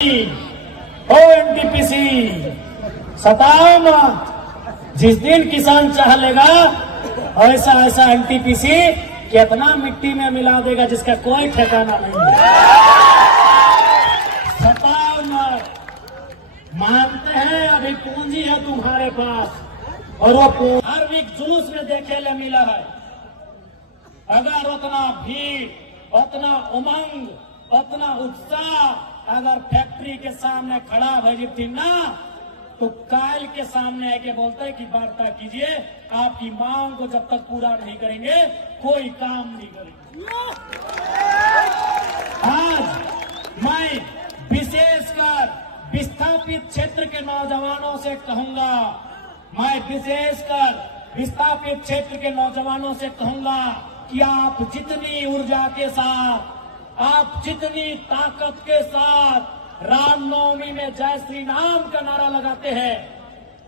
ओ NTPC सताओ मत। जिस दिन किसान चाह लेगा ऐसा ऐसा एनटीपीसी कितना मिट्टी में मिला देगा जिसका कोई ठिकाना नहीं है। सताओ मत। मानते हैं अभी पूंजी है तुम्हारे पास और वो हर वीक जुलूस में देखे ले मिला है। अगर उतना भीड़, उतना उमंग, उतना उत्साह अगर फैक्ट्री के सामने खड़ा भई ना तो काल के सामने आके बोलते हैं कि वार्ता कीजिए, आपकी मांग को जब तक पूरा नहीं करेंगे कोई काम नहीं करेंगे। आज मैं विशेषकर विस्थापित क्षेत्र के नौजवानों से कहूंगा, मैं विशेषकर विस्थापित क्षेत्र के नौजवानों से कहूंगा कि आप जितनी ऊर्जा के साथ, आप जितनी ताकत के साथ रामनवमी में जय श्री राम का नारा लगाते हैं,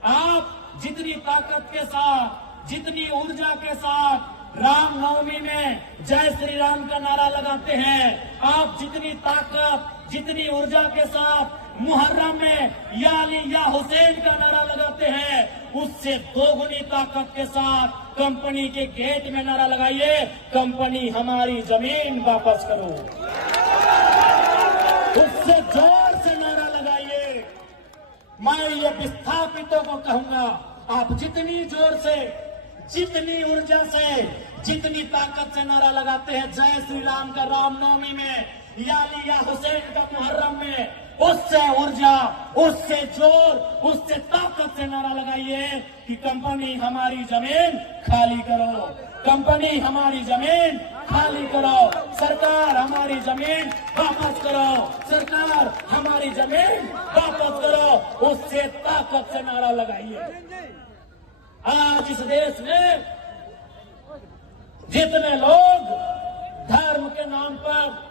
आप जितनी ताकत के साथ, जितनी ऊर्जा के साथ रामनवमी में जय श्री राम का नारा लगाते हैं, आप जितनी ताकत, जितनी ऊर्जा के साथ मुहर्रम में या अली या हुसैन का नारा लगाते हैं, उससे दोगुनी ताकत के साथ कंपनी के गेट में नारा लगाइए, कंपनी हमारी जमीन वापस करो। उससे जोर से नारा लगाइए। मैं ये विस्थापितों को कहूंगा, आप जितनी जोर से, जितनी ऊर्जा से, जितनी ताकत से नारा लगाते हैं जय श्री राम का रामनवमी में या अली या हुसैन का मुहर्रम में, उससे ऊर्जा, उससे जोर, उससे ताकत से नारा लगाइए कि कंपनी हमारी जमीन खाली करो, कंपनी हमारी जमीन खाली करो, सरकार हमारी जमीन वापस करो, सरकार हमारी जमीन वापस करो। उससे ताकत से नारा लगाइए। आज इस देश में जितने लोग धर्म के नाम पर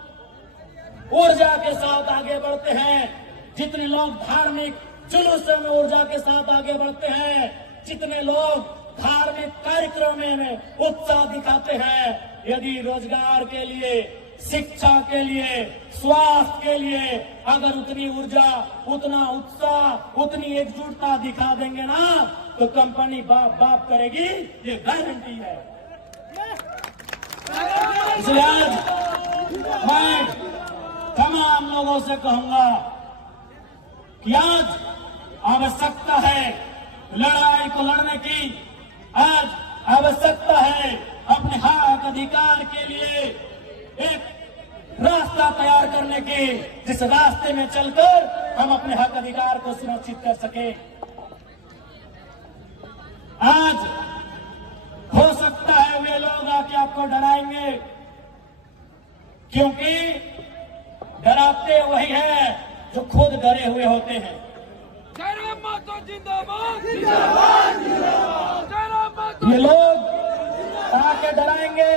ऊर्जा के साथ आगे बढ़ते हैं, जितने लोग धार्मिक जुलूसों में ऊर्जा के साथ आगे बढ़ते हैं, जितने लोग धार्मिक कार्यक्रमों में उत्साह दिखाते हैं, यदि रोजगार के लिए, शिक्षा के लिए, स्वास्थ्य के लिए अगर उतनी ऊर्जा, उतना उत्साह, उतनी एकजुटता दिखा देंगे ना तो कंपनी बाप बाप करेगी, ये गारंटी है। इसलिए आज मैं तमाम लोगों से कहूंगा कि आज आवश्यकता है लड़ाई को लड़ने की, आज आवश्यकता है अपने हक अधिकार के लिए एक रास्ता तैयार करने की, जिस रास्ते में चलकर हम अपने हक अधिकार को सुरक्षित कर सके। आज हो सकता है वे लोग आके आपको डराएंगे, क्योंकि डराते वही है जो खुद डरे हुए होते हैं। जय राम माता जिंदाबाद, जिंदाबाद, जिंदाबाद। जय राम माता। ये लोग आके डराएंगे,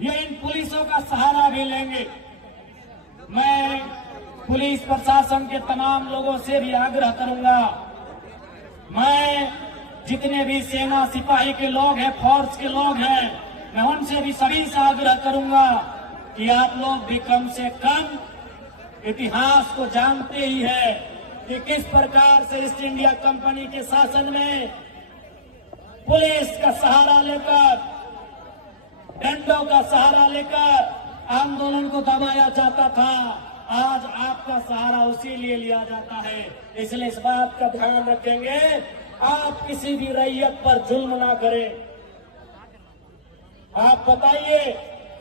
ये इन पुलिसों का सहारा भी लेंगे। मैं पुलिस प्रशासन के तमाम लोगों से भी आग्रह करूंगा, मैं जितने भी सेना सिपाही के लोग हैं, फोर्स के लोग हैं, मैं उनसे भी सभी से आग्रह करूंगा कि आप लोग भी कम से कम इतिहास को जानते ही है कि किस प्रकार से ईस्ट इंडिया कंपनी के शासन में पुलिस का सहारा लेकर, डंडों का सहारा लेकर आंदोलन को दबाया जाता था। आज आपका सहारा उसी लिए लिया जाता है। इसलिए इस बात का ध्यान रखेंगे, आप किसी भी रैयत पर जुल्म ना करें। आप बताइए,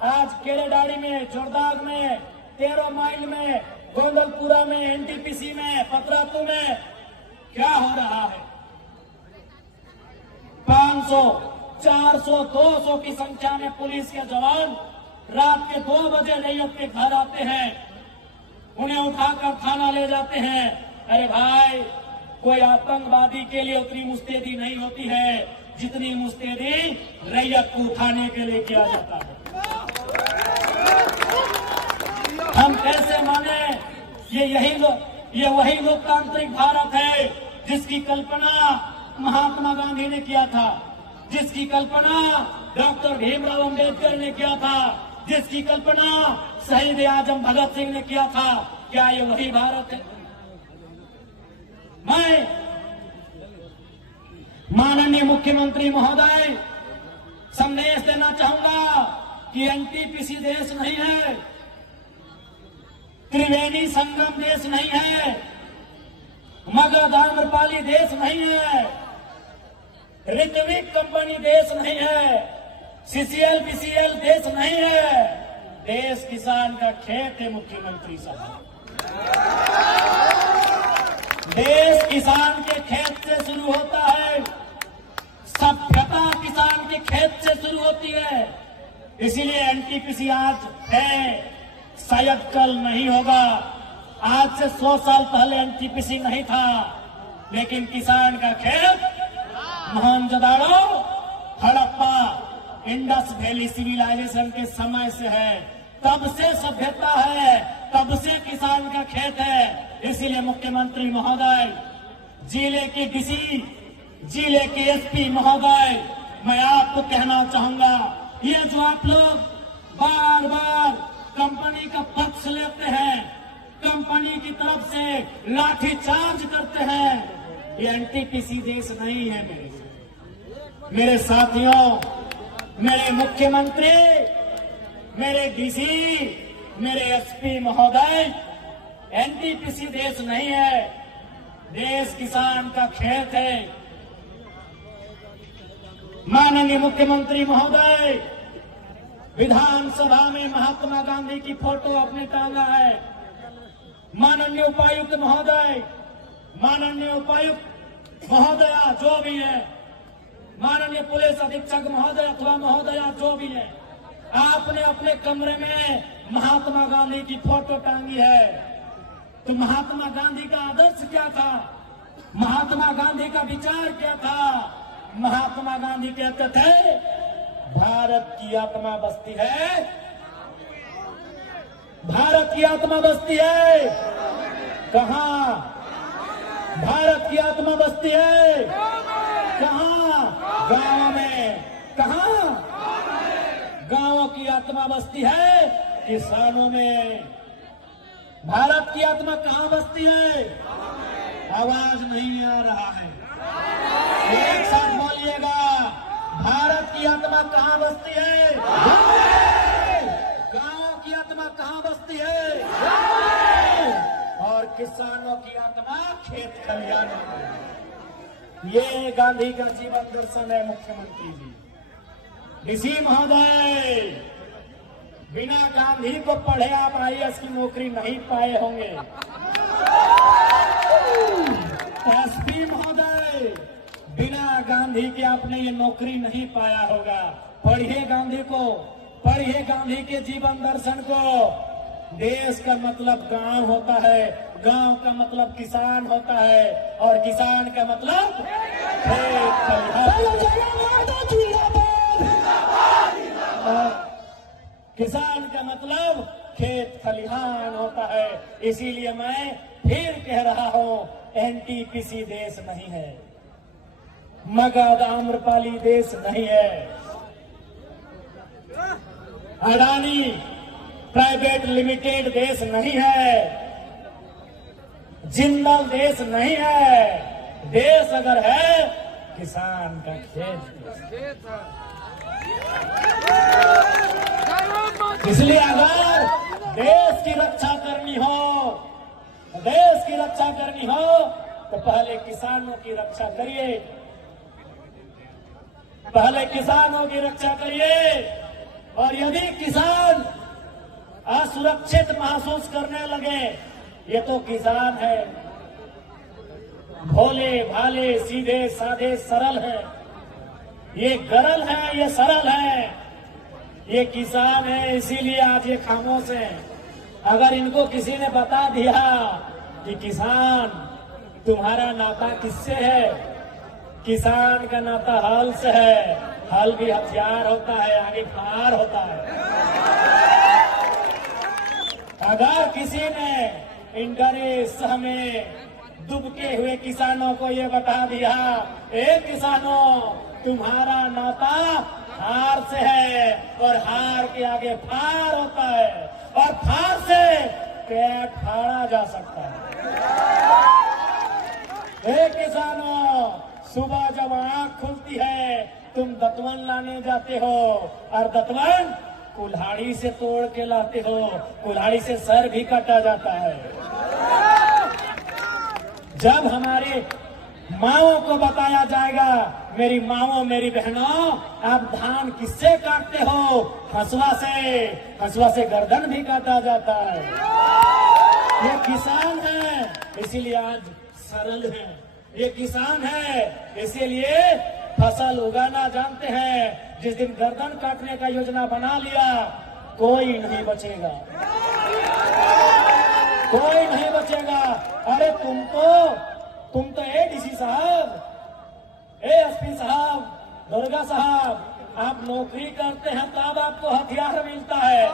आज केरेडाड़ी में, जोरदाग में, 13 माइल में, गोंदलपुरा में, एनटीपीसी में, पतरातू में क्या हो रहा है? 500, 400, 200 की संख्या में पुलिस के जवान रात के 2 बजे रैयत के घर आते हैं, उन्हें उठाकर थाना ले जाते हैं। अरे भाई, कोई आतंकवादी के लिए उतनी मुस्तैदी नहीं होती है जितनी मुस्तैदी रैयत को उठाने के लिए किया जाता है। हम कैसे माने? ये वही लोकतांत्रिक भारत है जिसकी कल्पना महात्मा गांधी ने किया था, जिसकी कल्पना डॉक्टर भीमराव अंबेडकर ने किया था, जिसकी कल्पना शहीद आजम भगत सिंह ने किया था, क्या ये वही भारत है? मैं माननीय मुख्यमंत्री महोदय संदेश देना चाहूंगा कि एनटीपीसी देश नहीं है, त्रिवेणी संगम देश नहीं है, मगध आम्रपाली देश नहीं है, ऋत्विक कंपनी देश नहीं है, सीसीएल बीसीएल देश नहीं है। देश किसान का खेत है मुख्यमंत्री साहब। देश किसान के खेत से शुरू होता है, सभ्यता किसान के खेत से शुरू होती है। इसीलिए एनटीपीसी आज है, शायद कल नहीं होगा। आज से 100 साल पहले एनटीपीसी नहीं था, लेकिन किसान का खेत Mohenjodaro, Harappa, Indus Valley civilisation के समय से है। तब से सभ्यता है, तब से किसान का खेत है। इसीलिए मुख्यमंत्री महोदय, जिले के डीसी, जिले के एसपी महोदय, मैं आपको कहना चाहूंगा, ये जो आप लोग बार बार कंपनी का पक्ष लेते हैं, कंपनी की तरफ से लाठीचार्ज करते हैं, ये एनटीपीसी देश नहीं है। मेरे साथियों, मेरे मुख्यमंत्री, मेरे डीसी, मेरे एसपी महोदय, एनटीपीसी देश नहीं है, देश किसान का खेत है। माननीय मुख्यमंत्री महोदय विधानसभा में महात्मा गांधी की फोटो अपने टांगा है। माननीय उपायुक्त महोदय, माननीय उपायुक्त महोदया जो भी है, माननीय पुलिस अधीक्षक महोदय अथवा महोदया जो भी है, आपने अपने कमरे में महात्मा गांधी की फोटो टांगी है। तो महात्मा गांधी का आदर्श क्या था? महात्मा गांधी का विचार क्या था? महात्मा गांधी कहते थे, भारत की आत्मा बसती है, भारत की आत्मा बसती है। कहां? भारत की आत्मा बसती है कहां? गांव में। कहां? गांवों की आत्मा बसती है किसानों में। भारत की आत्मा कहां बसती है? आवाज नहीं आ रहा है, एक साथ बोलिएगा। भारत की आत्मा कहां बसती है? गांवों की आत्मा कहां बसती है? और किसानों की आत्मा खेत खलिहान में। ये गांधी का जीवन दर्शन है मुख्यमंत्री जी। डीसी महोदय, बिना गांधी को पढ़े आप आईएएस की नौकरी नहीं पाए होंगे। एसपी महोदय, बिना गांधी के आपने ये नौकरी नहीं पाया होगा। पढ़िए गांधी को, पढ़िए गांधी के जीवन दर्शन को। देश का मतलब गांव होता है, गांव का मतलब किसान होता है, और किसान का मतलब खेत खलिहान। किसान का मतलब खेत खलिहान होता है। इसीलिए मैं फिर कह रहा हूं, एनटीपीसी देश नहीं है, मगध आम्रपाली देश नहीं है, अडानी प्राइवेट लिमिटेड देश नहीं है, जिंदल देश नहीं है। देश अगर है, किसान का खेत। इसलिए अगर देश की रक्षा करनी हो, देश की रक्षा करनी हो, तो पहले किसानों की रक्षा करिए, पहले किसानों की रक्षा करिए। और यदि किसान असुरक्षित महसूस करने लगे, ये तो किसान है, भोले भाले सीधे साधे सरल है, ये गरल है, ये सरल है, ये किसान है। इसीलिए आज ये खामोश है। अगर इनको किसी ने बता दिया कि किसान तुम्हारा नाता किससे है, किसान का नाता हल से है, हल भी हथियार होता है, आगे फार होता है। अगर किसी ने इंटरेस्ट में दुबके हुए किसानों को ये बता दिया, ए किसानों तुम्हारा नाता हार से है, और हार के आगे फार होता है, और फार से पेट फाड़ा जा सकता है। किसानों, सुबह जब आंख खुलती है तुम दतवन लाने जाते हो और दतवन कुल्हाड़ी से तोड़ के लाते हो, कुल्हाड़ी से सर भी काटा जाता है। जब हमारे माओं को बताया जाएगा, मेरी माओं मेरी बहनों, आप धान किससे काटते हो? हंसुआ से, हंसुआ से गर्दन भी काटा जाता है। ये किसान है इसीलिए आज सरल है, ये किसान है इसीलिए फसल उगाना जानते हैं। जिस दिन गर्दन काटने का योजना बना लिया कोई नहीं बचेगा, कोई नहीं बचेगा। अरे तुम तो एडीसी साहब, एएसपी साहब, दुर्गा साहब, आप नौकरी करते हैं तब आपको हथियार मिलता है।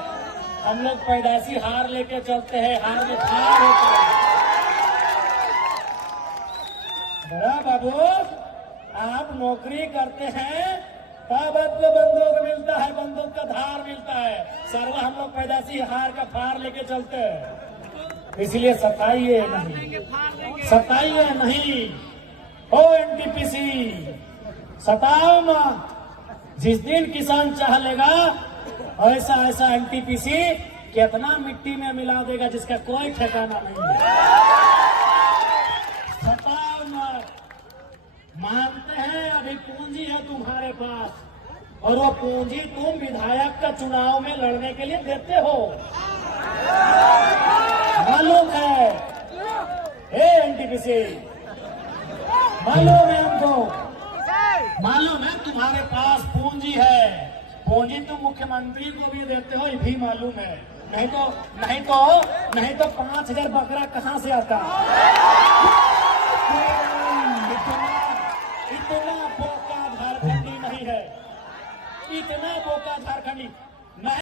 हम लोग पैदाइशी हार लेके चलते हैं, हार में हार होता है। बड़ा बाबू, आप नौकरी करते हैं तब आपको बंदूक मिलता है, बंदूक का धार मिलता है। सर्व हम लोग पैदाइशी हार का फार लेके चलते हैं। इसलिए सताइए नहीं, सताइए नहीं। ओ एनटीपीसी, सताओ मत। जिस दिन किसान चाह लेगा ऐसा ऐसा एनटीपीसी कितना मिट्टी में मिला देगा जिसका कोई ठिकाना नहीं है। सताओ मत। मानते हैं अभी पूंजी है तुम्हारे पास और वो पूंजी तुम विधायक का चुनाव में लड़ने के लिए देते हो, मालूम है। एनटीपीसी मालूम है हमको, मालूम है तुम्हारे पास पूंजी है। पूंजी तुम मुख्यमंत्री को भी देते हो, ये भी मालूम है। नहीं तो 5,000 बकरा कहां से आता? इतना बोका झारखंडी नहीं है, इतना बोका झारखंडी नहीं।